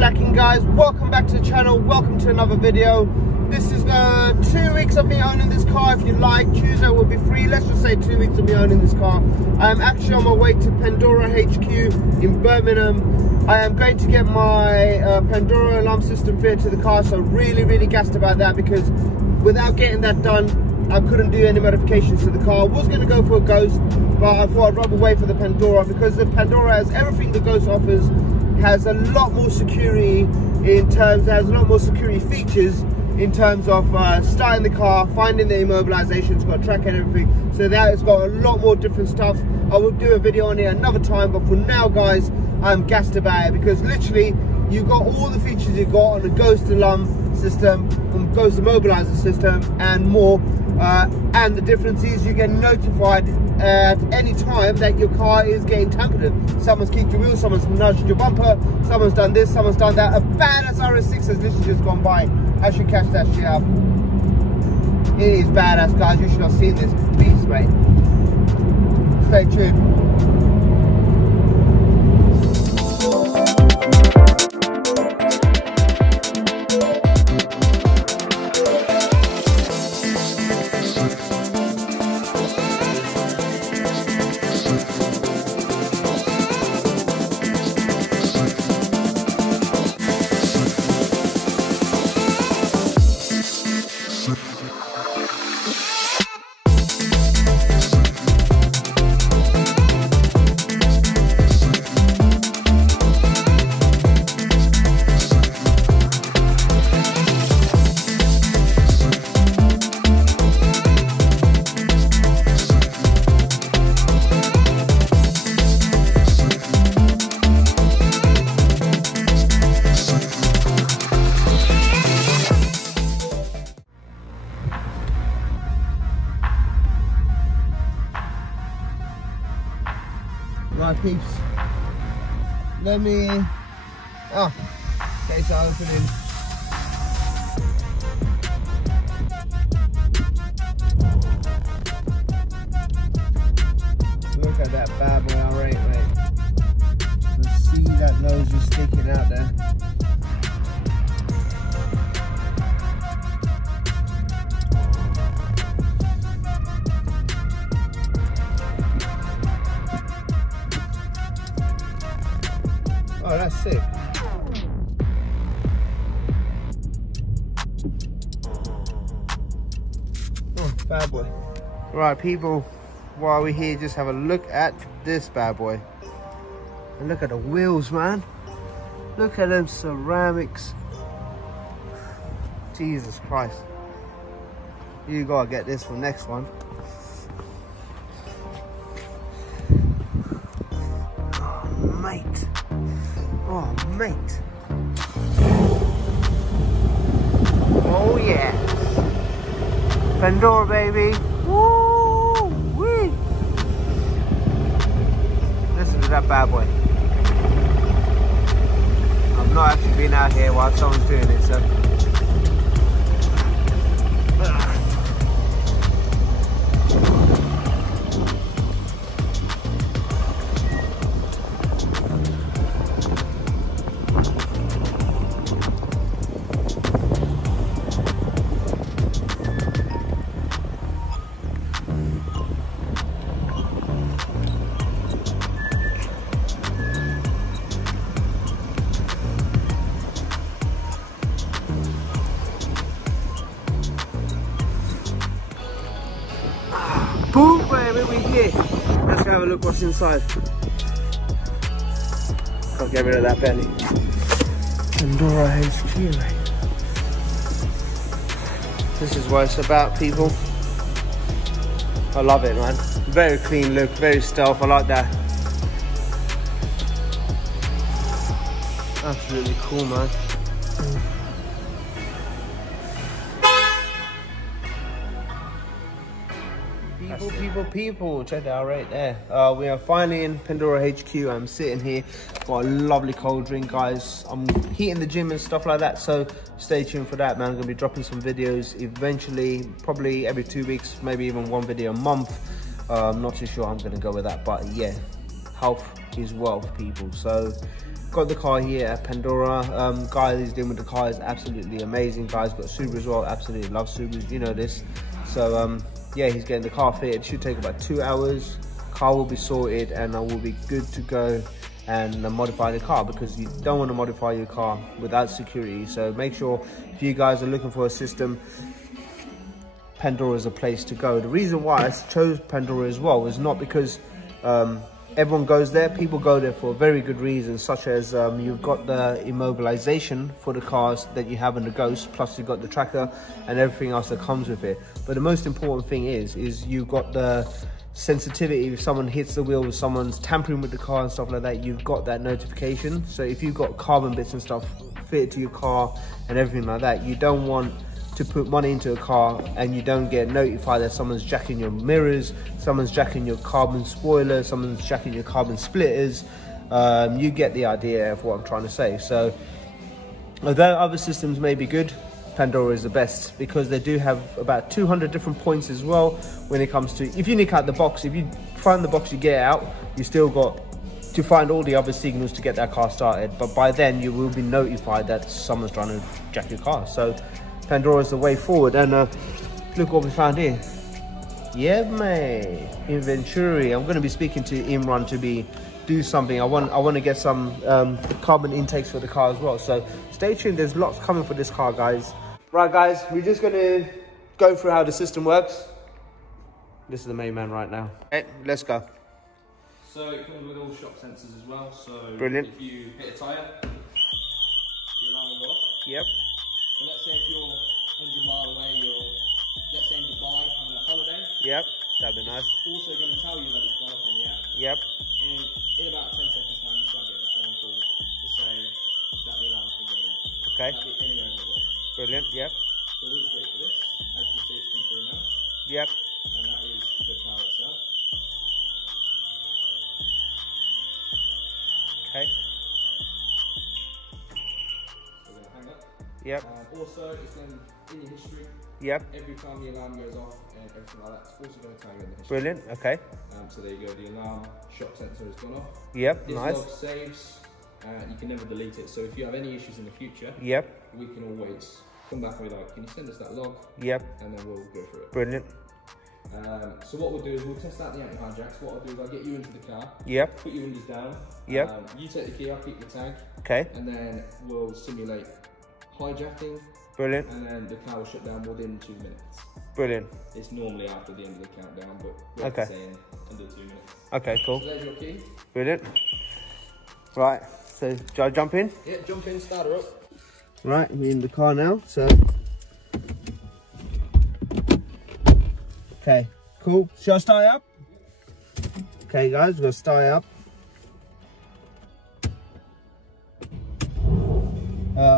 slacking, guys. Welcome back to the channel. Welcome to another video. This is 2 weeks of me owning this car. If you like, Tuesday will be free. Let's just say 2 weeks of me owning this car. I am actually on my way to Pandora HQ in Birmingham. I am going to get my Pandora alarm system fitted to the car, so really gassed about that, because without getting that done, I couldn't do any modifications to the car. I was going to go for a Ghost, but I thought I'd rather wait for the Pandora, because the Pandora has everything the Ghost offers, has a lot more security features in terms of starting the car, finding the immobilization, it's got a track and everything. So that has got a lot more different stuff. I will do a video on it another time, but for now, guys, I'm gassed about it, because literally you got all the features you got on the Ghost alarm system, on Ghost immobilizer system, and more. And the difference is you get notified at any time that your car is getting tampered with. Someone's kicked your wheel, someone's nudged your bumper, someone's done this, someone's done that. A badass RS6 has literally just gone by. I should catch that shit up. It is badass, guys. You should have seen this beast, mate. Stay tuned. Right, peeps, let me, case I open in. Look at that bad boy, alright, mate. Let's see that nose just sticking out there. Oh, that's sick. Oh, bad boy. Right, people, while we're here, just have a look at this bad boy. And look at the wheels, man. Look at them ceramics. Jesus Christ. You gotta get this for the next one. Oh, mate. Oh, mate. Oh, yeah. Pandora, baby. Woo! Wee! Listen to that bad boy. I've not actually been out here while someone's doing it, so. Boom, baby, we here. Let's have a look what's inside. Can't get rid of that belly. Pandora HQ, mate. This is what it's about, people. I love it, man. Very clean look, very stealth. I like that. Absolutely cool, man. People, check that out right there. We are finally in Pandora HQ. I'm sitting here, got a lovely cold drink, guys. I'm heating the gym and stuff like that, so stay tuned for that, man. I'm gonna be dropping some videos eventually, probably every 2 weeks, maybe even one video a month. I'm not too sure I'm gonna go with that, but yeah, health is wealth, people. So got the car here at Pandora. Guy who's dealing with the car is absolutely amazing. Guy's got Subaru as well, absolutely loves Subaru, you know this. So yeah, he's getting the car fitted. It should take about 2 hours. Car will be sorted and I will be good to go and modify the car, because you don't want to modify your car without security. So make sure, if you guys are looking for a system, Pandora is a place to go. The reason why I chose Pandora as well is not because everyone goes there. People go there for very good reasons, such as you've got the immobilization for the cars that you have in the Ghost, plus you've got the tracker and everything else that comes with it. But the most important thing is you've got the sensitivity. If someone hits the wheel, if someone's tampering with the car and stuff like that, you've got that notification. So if you've got carbon bits and stuff fitted to your car and everything like that, you don't want to put money into a car and you don't get notified that someone's jacking your mirrors, someone's jacking your carbon spoiler, someone's jacking your carbon splitters. You get the idea of what I'm trying to say. So although other systems may be good, Pandora is the best, because they do have about 200 different points as well when it comes to, if you nick out the box, if you find the box, you get it out, you still got to find all the other signals to get that car started. But by then you will be notified that someone's trying to jack your car. So Pandora is the way forward. And look what we found here. Yeah, mate, in Venturi. I'm going to be speaking to Imran to do something. I want to get some carbon intakes for the car as well. So stay tuned. There's lots coming for this car, guys. Right, guys, we're just going to go through how the system works. This is the main man right now. Okay, let's go. So it comes with all shock sensors as well. So brilliant. If you hit a tyre, the alarm will go off. Yep. So let's say if you're 100 miles away, you're, let's say in Dubai, having a holiday. Yep, that'd be nice. It's also going to tell you that it's gone off on the app. Yep. And in about 10 seconds time, you start getting a phone call to say that the alarm's been going off. Okay. That'll be anywhere in the world. Brilliant, yep. So we'll just wait for this. As you can see, it's come through now. Yep. And that is the car itself. Okay. So we're going to hang up. Yep. Also, it's then in your history. Yep. Every time the alarm goes off and everything like that, it's also going to tell you in the history. Brilliant, okay. So there you go, the alarm shock sensor has gone off. Yep, this nice. Log saves, you can never delete it. So if you have any issues in the future, yep, we can always come back and be like, can you send us that log? Yep. And then we'll go through it. Brilliant. So what we'll do is we'll test out the anti-hijacks. What I'll do is I'll get you into the car. Yep. Put your windows down. Yep. You take the key, I'll keep the tag. Okay. And then we'll simulate hijacking. Brilliant. And then the car will shut down within 2 minutes. Brilliant. It's normally after the end of the countdown, but we're okay. saying under 2 minutes. Okay, cool. So there's your key. Brilliant. Right, so shall I jump in? Yeah, jump in, start her up. Right, we're in the car now, so. Okay, cool. Shall I start up? Okay, guys, we're gonna start up.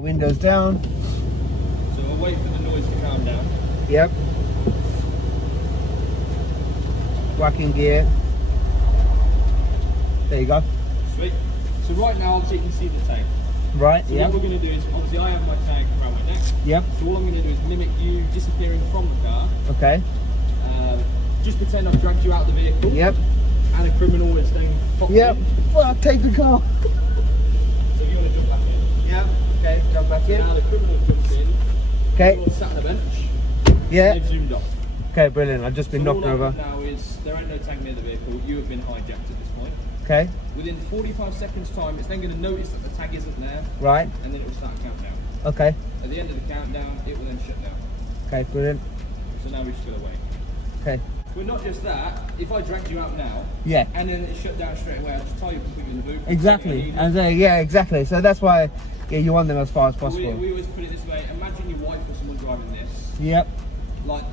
Windows down. So we'll wait for the noise to calm down. Yep. Whacking gear. There you go. Sweet. So right now, obviously, you can see the tag. Right, so yep. what we're going to do is, obviously, I have my tag around my neck. Yep. So all I'm going to do is mimic you disappearing from the car. Okay. Just pretend I've dragged you out of the vehicle. Yep. And a criminal is staying popped Yep. in. Well, take the car. So if you want to jump back in. Yep. Okay, jump back in. Now the criminal jumps in. Okay. You're sat on a bench. Yeah. They've zoomed off. Okay, brilliant. I've just been so knocked all over. Now is there ain't no tag near the vehicle. You have been hijacked at this point. Okay. Within 45 seconds time, it's then going to notice that the tag isn't there. Right. And then it will start a countdown. Okay. At the end of the countdown, it will then shut down. Okay, brilliant. So now we're just going to wait. Okay. But not just that, if I dragged you out now, yeah, and then it shut down straight away, I'll just tie you completely in the boot. Exactly. And yeah, exactly. So that's why you want them as far as possible. We always put it this way, imagine your wife or someone driving this. Yep. Like,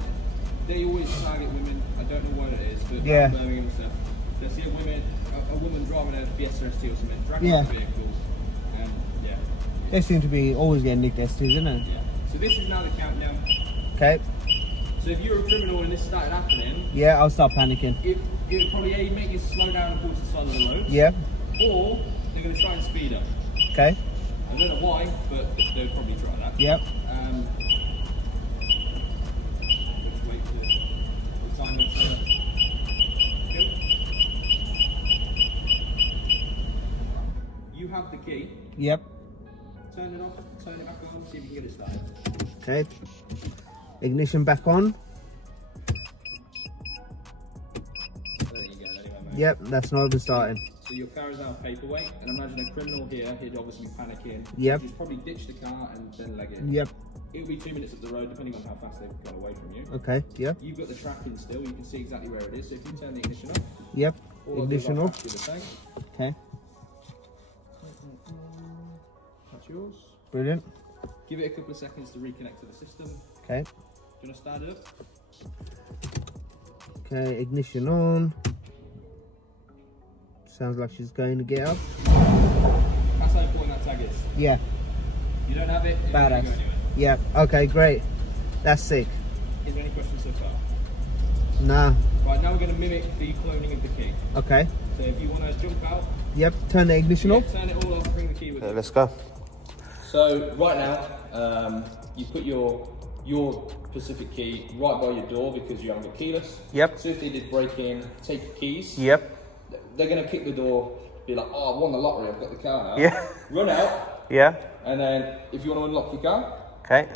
they always target women, I don't know what it is, but yeah. Birmingham stuff. They see a woman driving a Fiesta ST or something, dragging the vehicle, and yeah. They seem to be always getting nicked STs, isn't it? Yeah. So this is now the countdown. Okay. So if you're a criminal and this started happening, yeah, I'll start panicking. It would probably A, make you slow down and pull to the side of the road. Yeah. Or they're going to try and speed up. Okay. I don't know why, but they'll probably try that. Yep. Just wait for the timer to go. You have the key, Yep. turn it off, turn it back on, see if you can get it started. Okay. Ignition back on. There you go, anyway, mate. Yep, that's not even starting. So your car is now paperweight, and imagine a criminal here, he'd obviously panic in. Yep. He'd probably ditch the car and then leg it. Yep. It'll be 2 minutes up the road, depending on how fast they've got away from you. Okay, yep. You've got the tracking still, you can see exactly where it is. So if you turn the ignition off, Yep. all Ignition I'll do is I'll off. touch the tank. Okay. That's yours. Brilliant. Give it a couple of seconds to reconnect to the system. Okay. Do you want to start it up? Okay, ignition on. Sounds like she's going to get up. That's how important that tag is. Yeah. You don't have it, it Badass. doesn't go anywhere. Yeah. Okay, great. That's sick. Is there any questions so far? Nah. Right, now we're going to mimic the cloning of the key. Okay. So if you want to jump out, Yep. Turn the ignition off. turn it all off, bring the key with you. Let's go. So right now, you put your Pacific key right by your door because you haven't got keyless. Yep. So if they did break in, take your keys. Yep. They're going to kick the door, be like, oh, I've won the lottery, I've got the car now. Yeah. Run out, Yeah. and then if you want to unlock your car, Okay.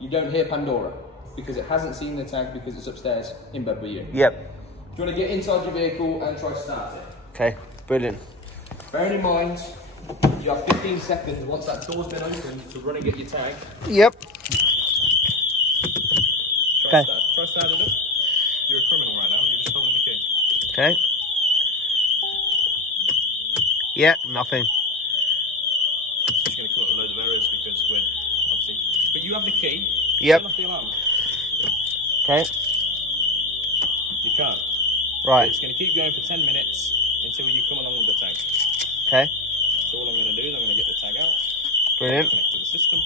you don't hear Pandora because it hasn't seen the tag because it's upstairs in bed with you. Yep. Do you want to get inside your vehicle and try to start it? Okay. Brilliant. Bearing in mind, you have 15 seconds once that door's been opened to run and get your tag. Yep. Try start it up. You're a criminal right now, you're just holding the key. Okay. Yeah. Nothing. It's just going to come up with loads of errors because we're obviously... But you have the key. Yep. Turn off the alarm. Okay. You can't. Right. It's going to keep going for 10 minutes until you come along with the tag. Okay. So all I'm going to do is I'm going to get the tag out. Brilliant. Connect to the system.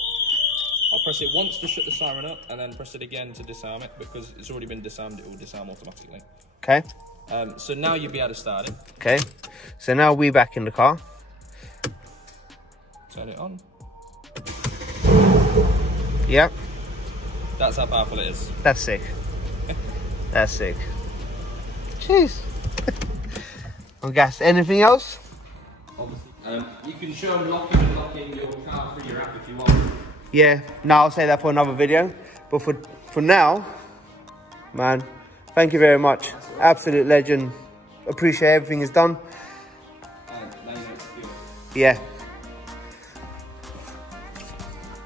I'll press it once to shut the siren up and then press it again to disarm it because it's already been disarmed, it will disarm automatically. Okay. So now you'll be able to start it. Okay. So now we're back in the car. Turn it on. Yep. That's how powerful it is. That's sick. That's sick. Jeez. I'm gassed. Anything else? Obviously. You can show them locking and unlocking your car through your app if you want. Yeah. No, I'll say that for another video. But for now, man, thank you very much. Absolute legend. Appreciate everything he's done. Now you know it's good. Yeah.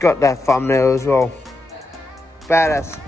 Got that thumbnail as well. Badass.